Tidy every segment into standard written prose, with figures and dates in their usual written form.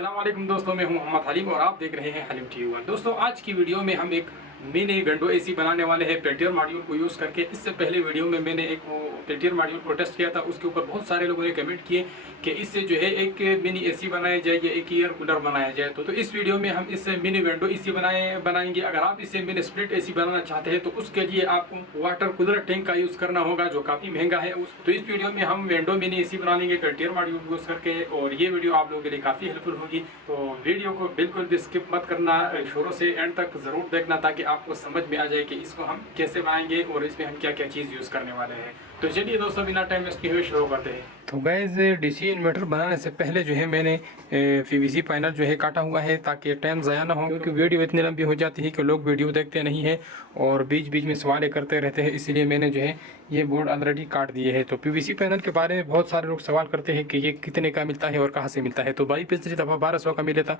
अस्सलाम वालेकुम दोस्तों, मैं हूं मोहम्मद हलीम और आप देख रहे हैं हलीम टीवी। दोस्तों, आज की वीडियो में हम एक मिनी विंडो एसी बनाने वाले हैं पेल्टियर मॉड्यूल को यूज़ करके। इससे पहले वीडियो में मैंने एक वो पेल्टियर मॉड्यूल को टेस्ट किया था, उसके ऊपर बहुत सारे लोगों ने कमेंट किए कि इससे जो है एक मिनी एसी बनाया जाए या एक एयर कूलर बनाया जाए। तो इस वीडियो में हम इससे मिनी विंडो एसी बनाएंगे। अगर आप इससे मिनी स्प्लिट एसी बनाना चाहते हैं तो उसके लिए आपको वाटर कूलर टैंक का यूज़ करना होगा, जो काफ़ी महंगा है। तो इस वीडियो में हम विंडो मिनी एसी बना लेंगे पेल्टियर मॉड्यूल यूज़ करके, और ये वीडियो आप लोगों के लिए काफ़ी हेल्पफुल होगी। तो वीडियो को बिल्कुल भी स्किप मत करना, शुरू से एंड तक ज़रूर देखना ताकि आपको समझ में आ जाए कि इसको हम कैसे बनाएंगे और इसमें हम क्या क्या चीज़ यूज़ करने वाले हैं। तो चलिए दोस्तों, बिना टाइम वेस्ट किए हुए शुरू करते हैं। तो गैस डीसी इन्वर्टर बनाने से पहले जो है मैंने पीवीसी पैनल जो है काटा हुआ है ताकि टाइम ज़ाया ना हो, क्योंकि वीडियो इतनी लंबी हो जाती है कि लोग वीडियो देखते नहीं है और बीच बीच में सवाल करते रहते हैं। इसीलिए मैंने जो है ये बोर्ड ऑलरेडी काट दिए है। तो पीवीसी पैनल के बारे में बहुत सारे लोग सवाल करते हैं कि ये कितने का मिलता है और कहाँ से मिलता है। तो भाई पिछली दफ़ा 1200 का मिला था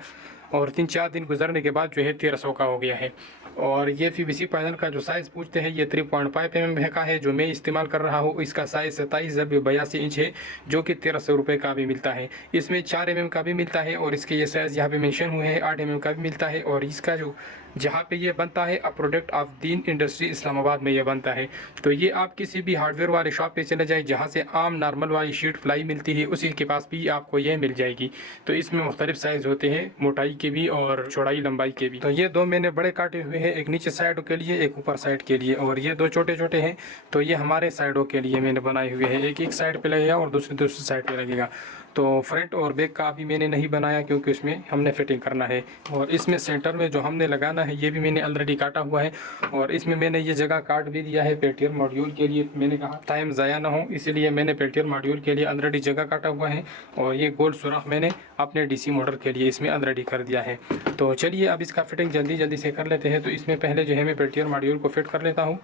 और 3-4 दिन गुजरने के बाद जो है 1300 का हो गया है। और ये पीवीसी पैनल का जो साइज़ पूछते हैं, ये 3.5 mm का है जो मैं इस्तेमाल कर रहा हूँ। इसका साइज़ 27x82 इंच है, जो कि 1300 रुपये का भी मिलता है। इसमें 4 mm का भी मिलता है और इसके ये साइज़ यहाँ पे मेंशन हुए हैं, 8 mm का भी मिलता है। और इसका जो जहाँ पे ये बनता है, a product of Deen industry Islamabad में ये बनता है। तो ये आप किसी भी हार्डवेयर वाले शॉप पे चले जाए जहाँ से आम नॉर्मल वाली शीट फ्लाई मिलती है, उसी के पास भी आपको ये मिल जाएगी। तो इसमें मुख्तलिफ साइज़ होते हैं, मोटाई के भी और चौड़ाई लंबाई के भी। तो ये दो मैंने बड़े काटे हुए हैं, एक नीचे साइड के लिए, एक ऊपर साइड के लिए, और ये दो छोटे छोटे हैं। तो ये हमारे साइडों के लिए मैंने बनाए हुए हैं, एक साइड पे लगेगा और दूसरी साइड पे लगेगा। तो फ्रंट और बैक का भी मैंने नहीं बनाया क्योंकि उसमें हमने फिटिंग करना है। और इसमें सेंटर में जो हमने लगाना है ये भी मैंने ऑलरेडी काटा हुआ है, और इसमें मैंने ये जगह काट भी दिया है पेल्टियर मॉड्यूल के लिए। मैंने कहा टाइम ज़ाया ना हो, इसीलिए मैंने पेल्टियर मॉड्यूल के लिए ऑलरेडी जगह काटा हुआ है। और ये गोल सुराख मैंने अपने डीसी मोटर के लिए इसमें ऑलरेडी कर दिया है। तो चलिए अब इसका फिटिंग जल्दी से कर लेते हैं। तो इसमें पहले जो है मैं पेल्टियर मॉड्यूल को फिट कर लेता हूँ।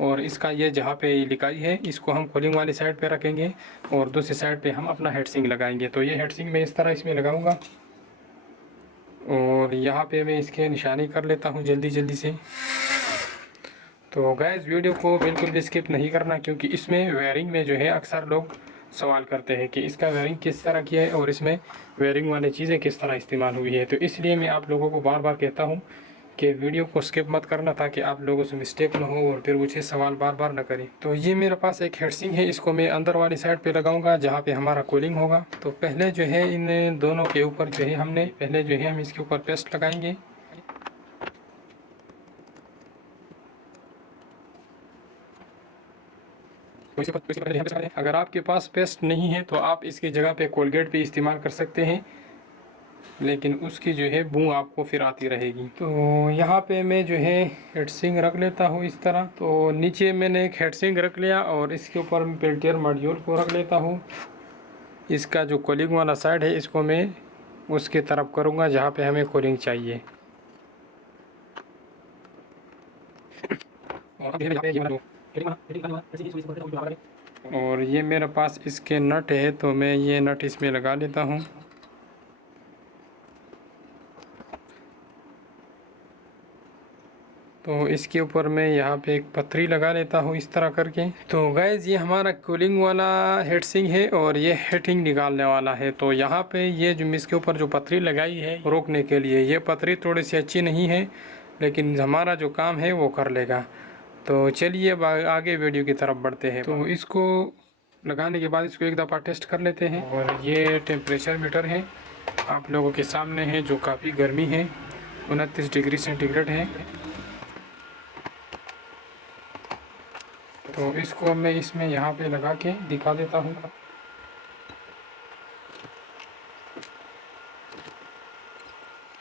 और इसका ये जहाँ पे लिखाई है, इसको हम कूलिंग वाली साइड पे रखेंगे और दूसरी साइड पे हम अपना हेडसिंग लगाएंगे। तो ये हेडसिंग मैं इस तरह इसमें लगाऊंगा और यहाँ पे मैं इसके निशानी कर लेता हूँ जल्दी से। तो गैस वीडियो को बिल्कुल भी स्किप नहीं करना, क्योंकि इसमें वायरिंग में जो है अक्सर लोग सवाल करते हैं कि इसका वायरिंग किस तरह किया है और इसमें वायरिंग वाली चीज़ें किस तरह इस्तेमाल हुई है। तो इसलिए मैं आप लोगों को बार बार कहता हूँ कि वीडियो को स्किप मत करना ताकि आप लोगों से मिस्टेक ना हो और फिर मुझे सवाल बार ना करें। तो ये मेरे पास एक हेडसिंग है, इसको मैं अंदर वाली साइड पे लगाऊंगा जहाँ पे हमारा कूलिंग होगा। तो पहले जो है इन दोनों के ऊपर जो है हम इसके ऊपर पेस्ट लगाएंगे। अगर आपके पास पेस्ट नहीं है तो आप इसकी जगह पे कोलगेट भी इस्तेमाल कर सकते हैं, लेकिन उसकी जो है बू आपको फिर आती रहेगी। तो यहाँ पे मैं जो है हेडसिंग रख लेता हूँ इस तरह। तो नीचे मैंने एक हेडसिंग रख लिया और इसके ऊपर मैं पेल्टियर मॉड्यूल को रख लेता हूँ। इसका जो कूलिंग वाला साइड है इसको मैं उसके तरफ करूँगा जहाँ पे हमें कूलिंग चाहिए। और ये मेरे पास इसके नट है, तो मैं ये नट इसमें लगा लेता हूँ। तो इसके ऊपर मैं यहाँ पे एक पतरी लगा लेता हूँ इस तरह करके। तो गाइज ये हमारा कूलिंग वाला हेडसिंग है और ये हीटिंग निकालने वाला है। तो यहाँ पे ये जो इसके ऊपर जो पतरी लगाई है रोकने के लिए, ये पतरी थोड़ी सी अच्छी नहीं है लेकिन हमारा जो काम है वो कर लेगा। तो चलिए अब आगे वीडियो की तरफ बढ़ते हैं। तो इसको लगाने के बाद इसको एक दफ़ा टेस्ट कर लेते हैं। और ये टेम्परेचर मीटर है आप लोगों के सामने है, जो काफ़ी गर्मी है, 29 डिग्री सेंटीग्रेड है। तो इसको मैं इसमें यहाँ पे लगा के दिखा देता हूँ।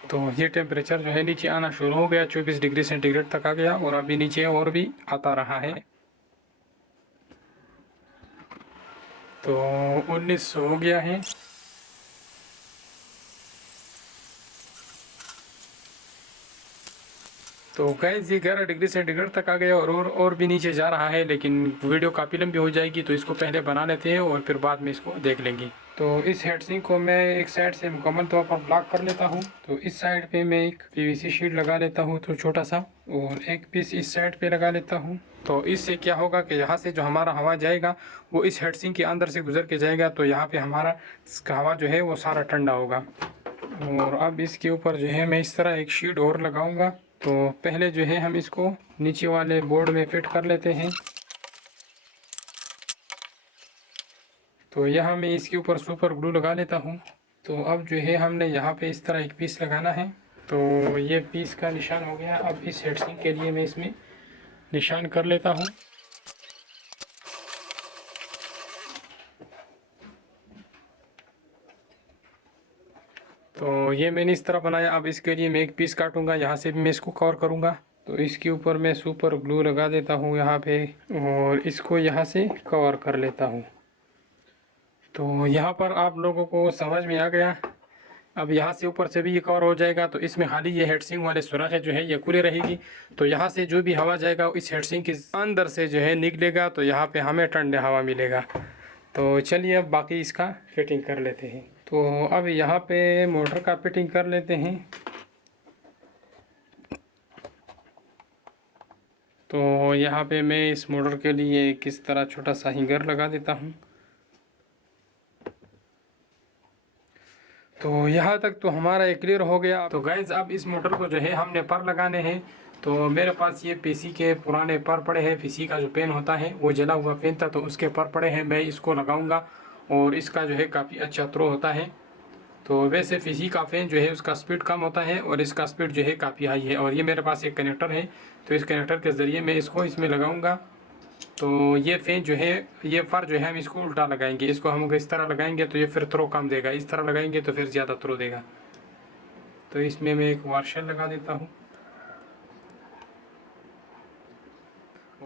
तो ये टेम्परेचर जो है नीचे आना शुरू हो गया, 24 डिग्री सेंटीग्रेड तक आ गया और अभी नीचे और भी आता रहा है। तो 19 हो गया है। तो गैस ये 11 डिग्री सेंटीग्रेड तक आ गया और भी नीचे जा रहा है, लेकिन वीडियो काफ़ी लंबी हो जाएगी तो इसको पहले बना लेते हैं और फिर बाद में इसको देख लेंगे। तो इस हेडसिंग को मैं एक साइड से मुकम्मल तौर पर ब्लॉक कर लेता हूँ। तो इस साइड पे मैं एक पीवीसी शीट लगा लेता हूँ तो छोटा सा, और एक पीस इस साइड पे लगा लेता हूँ। तो इससे क्या होगा कि यहाँ से जो हमारा हवा जाएगा वो इस हेडसिंग के अंदर से गुजर के जाएगा, तो यहाँ पे हमारा हवा जो है वो सारा ठंडा होगा। और अब इसके ऊपर जो है मैं इस तरह एक शीट और लगाऊंगा। तो पहले जो है हम इसको नीचे वाले बोर्ड में फिट कर लेते हैं। तो यहाँ मैं इसके ऊपर सुपर ग्लू लगा लेता हूँ। तो अब जो है हमने यहाँ पे इस तरह एक पीस लगाना है। तो ये पीस का निशान हो गया। अब इस हेडसिंग के लिए मैं इसमें निशान कर लेता हूँ। तो ये मैंने इस तरह बनाया। अब इसके लिए मैं एक पीस काटूंगा, यहाँ से भी मैं इसको कवर करूँगा। तो इसके ऊपर मैं सुपर ग्लू लगा देता हूँ यहाँ पे, और इसको यहाँ से कवर कर लेता हूँ। तो यहाँ पर आप लोगों को समझ में आ गया। अब यहाँ से ऊपर से भी ये कवर हो जाएगा। तो इसमें खाली ये हेडसिंग वाले सुराखें जो है ये खुली रहेगी। तो यहाँ से जो भी हवा जाएगा इस हेडसिंग के अंदर से जो है निकलेगा। तो यहाँ पे हमें ठंडा हवा मिलेगा। तो चलिए अब बाकी इसका फिटिंग कर लेते हैं। तो अब यहाँ पे मोटर का फिटिंग कर लेते हैं। तो यहाँ पे मैं इस मोटर के लिए किस तरह छोटा सा हिंगर लगा देता हूँ। तो यहाँ तक तो हमारा ये क्लियर हो गया। तो गाइज अब इस मोटर को जो है हमने पर लगाने हैं। तो मेरे पास ये पीसी के पुराने पर पड़े हैं। पीसी का जो पेन होता है वो जला हुआ पेन था, तो उसके पर पड़े हैं। मैं इसको लगाऊंगा और इसका जो है काफ़ी अच्छा थ्रो होता है। तो वैसे पीसी का फैन जो है उसका स्पीड कम होता है और इसका स्पीड जो है काफ़ी हाई है। और ये मेरे पास एक कनेक्टर है, तो इस कनेक्टर के ज़रिए मैं इसको इसमें लगाऊंगा। तो ये फैन जो है, ये फर जो है हम इसको उल्टा लगाएंगे। इसको हम इस तरह लगाएंगे तो ये फिर थ्रो कम देगा, इस तरह लगाएंगे तो फिर ज़्यादा थ्रो देगा। तो इसमें मैं एक वाशर लगा देता हूँ।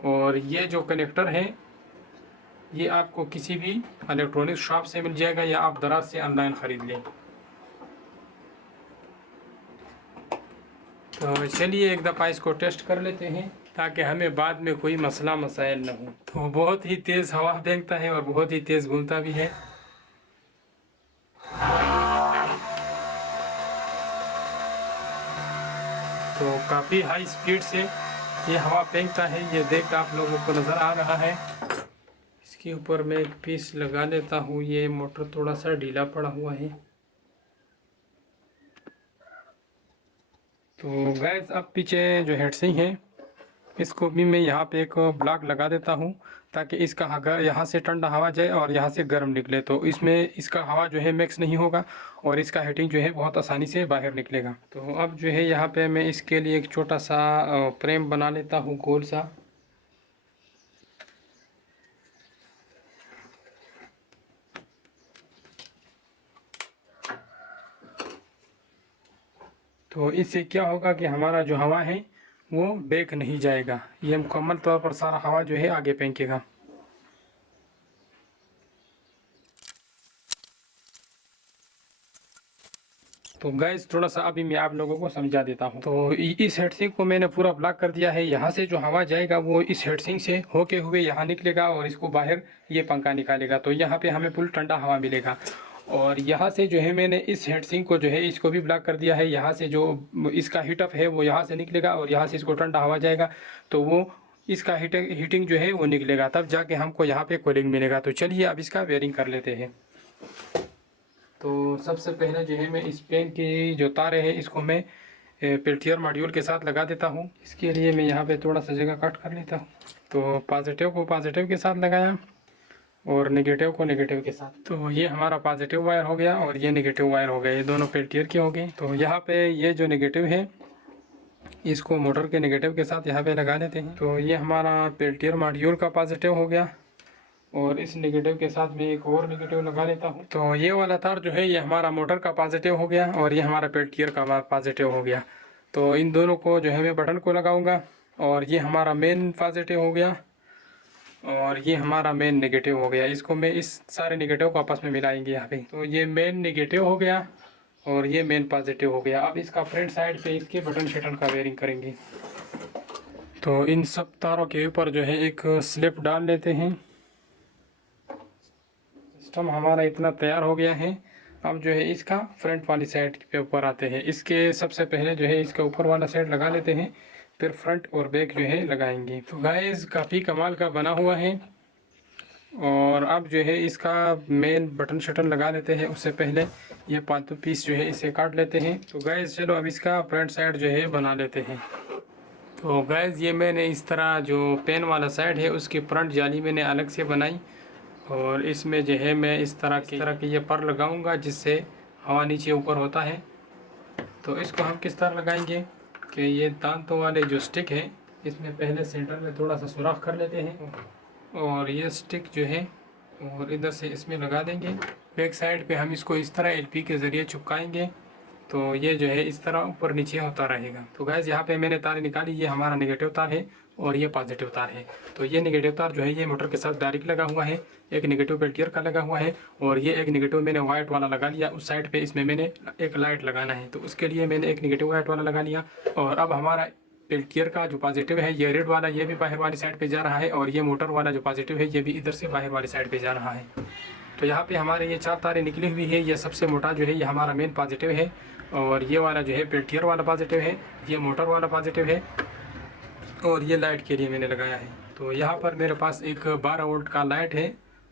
और ये जो कनेक्टर है ये आपको किसी भी इलेक्ट्रॉनिक शॉप से मिल जाएगा या आप दराज से ऑनलाइन ख़रीद लें। तो चलिए एक दफ़ा इसको टेस्ट कर लेते हैं ताकि हमें बाद में कोई मसला मसाइल न हो। तो बहुत ही तेज़ हवा फेंकता है और बहुत ही तेज़ घूमता भी है। तो काफ़ी हाई स्पीड से ये हवा फेंकता है, ये देख आप लोगों को नज़र आ रहा है। इसके ऊपर मैं एक पीस लगा लेता हूँ। ये मोटर थोड़ा सा ढीला पड़ा हुआ है। तो गैस अब पीछे जो हेडसिंग है इसको भी मैं यहाँ पे एक ब्लॉक लगा देता हूँ ताकि इसका अगर यहाँ से ठंडा हवा जाए और यहाँ से गर्म निकले, तो इसमें इसका हवा जो है मिक्स नहीं होगा और इसका हीटिंग जो है बहुत आसानी से बाहर निकलेगा। तो अब जो है यहाँ पे मैं इसके लिए एक छोटा सा फ्रेम बना लेता हूँ गोल सा। तो इससे क्या होगा कि हमारा जो हवा है वो बैक नहीं जाएगा, ये मुकम्मल तौर पर सारा हवा जो है आगे फेंकेगा। तो गैस थोड़ा सा अभी मैं आप लोगों को समझा देता हूँ। तो इस हेडसिंग को मैंने पूरा ब्लॉक कर दिया है। यहाँ से जो हवा जाएगा वो इस हेडसिंग से होके हुए यहाँ निकलेगा और इसको बाहर ये पंखा निकालेगा। तो यहाँ पे हमें फुल ठंडा हवा मिलेगा। और यहाँ से जो है मैंने इस हेडसिंग को जो है इसको भी ब्लॉक कर दिया है। यहाँ से जो इसका हीटअप है वो यहाँ से निकलेगा और यहाँ से इसको ठंडा हवा जाएगा, तो वो इसका हीटिंग जो है वो निकलेगा, तब जाके हमको यहाँ पे कूलिंग मिलेगा। तो चलिए अब इसका वेयरिंग कर लेते हैं। तो सबसे पहले जो है मैं इस पेन की जो तारे हैं इसको मैं पेल्टियर मॉड्यूल के साथ लगा देता हूँ। इसके लिए मैं यहाँ पे थोड़ा सा जगह कट कर लेता हूँ। तो पॉजिटिव को पॉजिटिव के साथ लगाया और नेगेटिव को नेगेटिव के साथ। तो ये हमारा पॉजिटिव वायर हो गया और ये नेगेटिव वायर हो गया, ये दोनों पेल्टियर के हो गए। तो यहाँ पे ये जो नेगेटिव है इसको मोटर के नेगेटिव के साथ यहाँ पे लगा देते हैं। तो ये हमारा पेल्टियर मॉड्यूल का पॉजिटिव हो गया और इस नेगेटिव के साथ मैं एक और नेगेटिव लगा लेता हूँ। तो ये वाला तार जो है ये हमारा मोटर का पॉजिटिव हो गया और ये हमारा पेल्टियर का पॉजिटिव हो गया। तो इन दोनों को जो है मैं बटन को लगाऊंगा और ये हमारा मेन पॉजिटिव हो गया और ये हमारा मेन नेगेटिव हो गया। इसको मैं इस सारे नेगेटिव को आपस में मिलाएंगे यहाँ पे। तो ये मेन नेगेटिव हो गया और ये मेन पॉजिटिव हो गया। अब इसका फ्रंट साइड पे इसके बटन शटन का वेयरिंग करेंगे। तो इन सब तारों के ऊपर जो है एक स्लिप डाल लेते हैं। सिस्टम हमारा इतना तैयार हो गया है। अब जो है इसका फ्रंट वाली साइड पे ऊपर आते हैं। इसके सबसे पहले जो है इसका ऊपर वाला साइड लगा लेते हैं, फिर फ्रंट और बैक जो है लगाएंगे। तो गाइस काफ़ी कमाल का बना हुआ है। और अब जो है इसका मेन बटन शटन लगा देते हैं। उससे पहले ये पालतू पीस जो है इसे काट लेते हैं। तो गैस चलो अब इसका फ्रंट साइड जो है बना लेते हैं। तो गैस ये मैंने इस तरह जो पेन वाला साइड है उसकी फ्रंट जाली मैंने अलग से बनाई और इसमें जो है मैं इस तरह की ये पर लगाऊंगा जिससे हवा नीचे ऊपर होता है। तो इसको हम किस तरह लगाएंगे कि ये दांतों वाले जो स्टिक है इसमें पहले सेंटर में थोड़ा सा सुराख कर लेते हैं और ये स्टिक जो है और इधर से इसमें लगा देंगे। बैक साइड पे हम इसको इस तरह एलपी के ज़रिए चिपकाएंगे तो ये जो है इस तरह ऊपर नीचे होता रहेगा। तो गैस यहाँ पे मैंने तार निकाली, ये हमारा नेगेटिव तार है और ये पॉजिटिव तार है। तो ये नेगेटिव तार जो है ये मोटर के साथ डायरेक्ट लगा हुआ है, एक नेगेटिव पेल्टियर का लगा हुआ है और ये एक नेगेटिव मैंने वाइट वाला लगा लिया। उस साइड पे इसमें मैंने एक लाइट लगाना है तो उसके लिए मैंने एक नेगेटिव वाइट वाला लगा लिया। और अब हमारा पेल्टियर का जो पॉजिटिव है ये रेड वाला ये भी बाहर वाली साइड पे जा रहा है और ये मोटर वाला जो पॉजिटिव है ये भी इधर से बाहर वाली साइड पे जा रहा है। तो यहाँ पे हमारे ये 4 तारें निकली हुई है। ये सबसे मोटा जो है ये हमारा मेन पॉजिटिव है और ये वाला जो है पेल्टियर वाला पॉजिटिव है, ये मोटर वाला पॉजिटिव है और ये लाइट के लिए मैंने लगाया है। तो यहाँ पर मेरे पास एक 12 वोल्ट का लाइट है।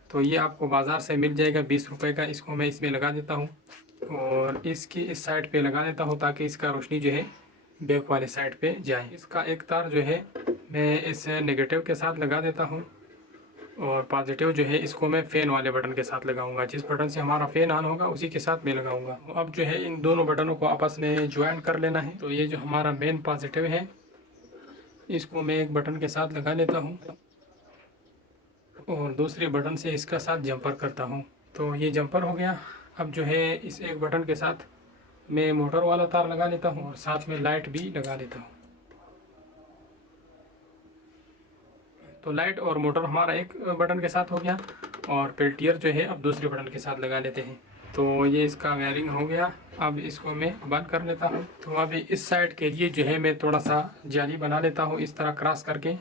तो ये आपको बाज़ार से मिल जाएगा 20 रुपये का। इसको मैं इसमें लगा देता हूँ और इसकी इस साइड पे लगा देता हूँ ताकि इसका रोशनी जो है बैक वाले साइड पे जाए। इसका एक तार जो है मैं इस नेगेटिव के साथ लगा देता हूँ और पॉजिटिव जो है इसको मैं फ़ैन वाले बटन के साथ लगाऊंगा। जिस बटन से हमारा फ़ैन ऑन होगा उसी के साथ मैं लगाऊंगा। अब जो है इन दोनों बटनों को आपस में ज्वाइन कर लेना है। तो ये जो हमारा मेन पॉजिटिव है इसको मैं एक बटन के साथ लगा लेता हूँ और दूसरे बटन से इसका साथ जंपर करता हूँ। तो ये जंपर हो गया। अब जो है इस एक बटन के साथ मैं मोटर वाला तार लगा लेता हूँ और साथ में लाइट भी लगा लेता हूँ। तो लाइट और मोटर हमारा एक बटन के साथ हो गया और पेल्टियर जो है अब दूसरे बटन के साथ लगा लेते हैं। तो ये इसका वायरिंग हो गया। अब इसको मैं बंद कर लेता हूँ। तो अभी इस साइड के लिए जो है मैं थोड़ा सा जाली बना लेता हूँ इस तरह क्रॉस करके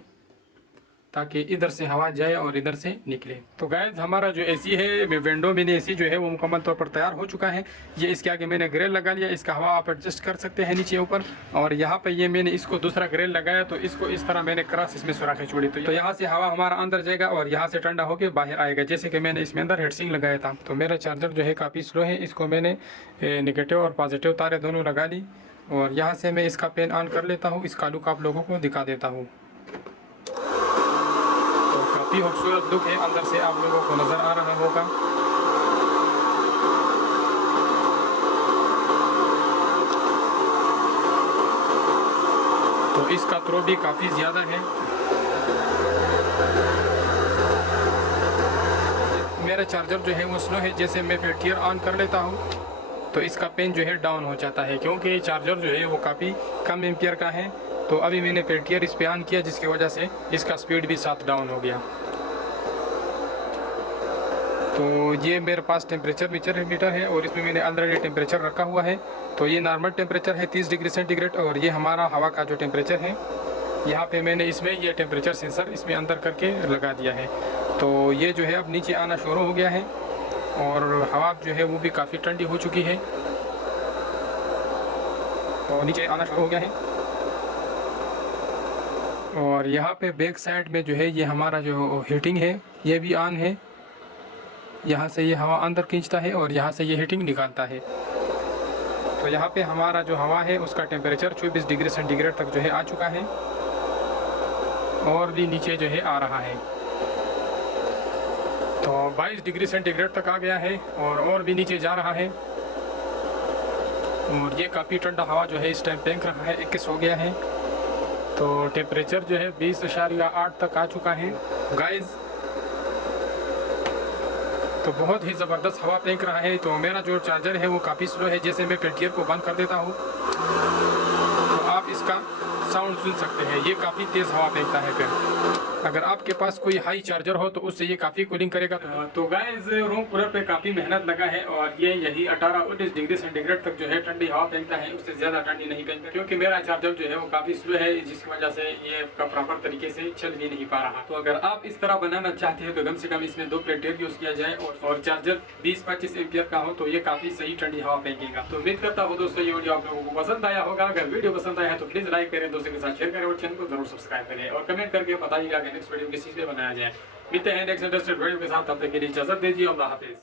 ताकि इधर से हवा जाए और इधर से निकले। तो गैस हमारा जो एसी है विंडो मिनी एसी जो है वो मुकम्मल तौर पर तैयार हो चुका है। ये इसके आगे मैंने ग्रिल लगा लिया, इसका हवा आप एडजस्ट कर सकते हैं नीचे ऊपर। और यहाँ पे ये मैंने इसको दूसरा ग्रिल लगाया तो इसको इस तरह मैंने क्रॉस इसमें सुराखें छोड़ी। तो यहाँ से हवा हमारा अंदर जाएगा और यहाँ से ठंडा होकर बाहर आएगा जैसे कि मैंने इसमें अंदर हेडसिंग लगाया था। तो मेरा चार्जर जो है काफ़ी स्लो है, इसको मैंने नेगेटिव और पॉजिटिव तारें दोनों लगा ली और यहाँ से मैं इसका पेन ऑन कर लेता हूँ। इसका लुक आप लोगों को दिखा देता हूँ। काफ़ी खूबसूरत लुक है, अंदर से आप लोगों को नज़र आ रहा होगा। तो इसका थ्रो भी काफ़ी ज़्यादा है। मेरा चार्जर जो है वो स्लो है, जैसे मैं पेल्टियर ऑन कर लेता हूँ तो इसका पेन जो है डाउन हो जाता है क्योंकि चार्जर जो है वो काफ़ी कम एम्पियर का है। तो अभी मैंने पेल्टियर इस पे ऑन किया जिसकी वजह से इसका स्पीड भी साथ डाउन हो गया। तो ये मेरे पास टेम्परेचर मीटर है और इसमें मैंने ऑलरेडी टेम्परेचर रखा हुआ है। तो ये नॉर्मल टेम्परेचर है 30 डिग्री सेंटीग्रेड और ये हमारा हवा का जो टेम्परेचर है यहाँ पे मैंने इसमें ये टेम्परेचर सेंसर इसमें अंदर करके लगा दिया है। तो ये जो है अब नीचे आना शुरू हो गया है और हवा जो है वो भी काफ़ी ठंडी हो चुकी है। तो नीचे आना शुरू हो गया है और यहाँ पे बैक साइड में जो है ये हमारा जो हीटिंग है ये भी ऑन है। यहाँ से ये हवा अंदर खींचता है और यहाँ से ये हीटिंग निकालता है। तो यहाँ पे हमारा जो हवा है उसका टेम्परेचर 24 डिग्री सेंटीग्रेड तक जो है आ चुका है और भी नीचे जो है आ रहा है। तो 22 डिग्री सेंटीग्रेड तक आ गया है और भी नीचे जा रहा है और ये काफ़ी ठंडा हवा जो है इस टाइम फेंक रहा है। 21 हो गया है। तो टेम्परेचर जो है 20.8 तक आ चुका है गाइस। तो बहुत ही ज़बरदस्त हवा फेंक रहा है। तो मेरा जो चार्जर है वो काफ़ी स्लो है, जैसे मैं पेल्टियर को बंद कर देता हूँ तो आप इसका साउंड सुन सकते हैं, ये काफ़ी तेज़ हवा फेंकता है। फिर अगर आपके पास कोई हाई चार्जर हो तो उससे ये काफ़ी कूलिंग करेगा। तो गाइस रूम कूलर पे काफ़ी मेहनत लगा है और ये यही 18-19 डिग्री सेंटीग्रेड तक जो है ठंडी हवा फेंकता है, उससे ज़्यादा ठंडी नहीं फेंकता क्योंकि मेरा चार्जर जो है वो काफ़ी स्लो है जिसकी वजह से ये प्रॉपर तरीके से चल भी नहीं पा रहा। तो अगर आप इस तरह बनाना चाहते हैं तो कम से कम इसमें 2 पेल्टियर यूज़ किया जाए और चार्जर 20-25 एम्पियर का हो तो ये काफ़ी सही ठंडी हवा फेंकेगा। तो उम्मीद करता हूँ दोस्तों ये वीडियो आप लोगों को पसंद आया होगा। अगर वीडियो पसंद आया है तो प्लीज़ लाइक करें, दोस्तों के साथ शेयर करें और चैनल को जरूर सब्सक्राइब करें और कमेंट करके बताइएगा कि नेक्स्ट वीडियो किस चीज़ पे बनाया जाए। मिलते हैं नेक्स्ट इंटरेस्टेड वीडियो के साथ, तब तक के लिए इजाजत दीजिए। अल्लाह हाफिज़।